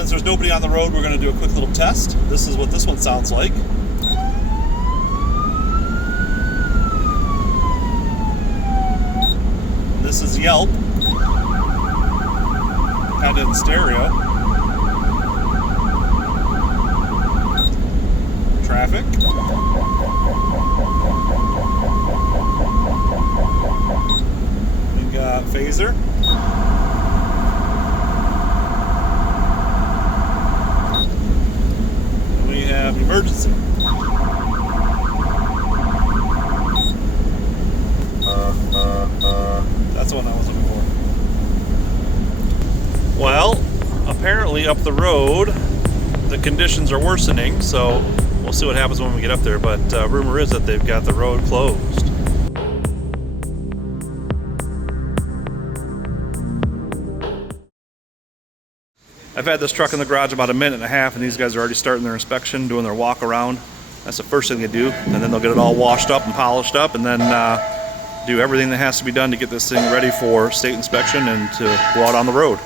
Since there's nobody on the road, we're going to do a quick little test. This is what this one sounds like. This is Yelp. Had it in stereo. Traffic. We got phaser. And we have emergency. That's the one I was looking for. Well, apparently up the road, the conditions are worsening, so we'll see what happens when we get up there, but rumor is that they've got the road closed. I've had this truck in the garage about a minute and a half, and these guys are already starting their inspection, doing their walk around. That's the first thing they do, and then they'll get it all washed up and polished up, and then do everything that has to be done to get this thing ready for state inspection and to go out on the road.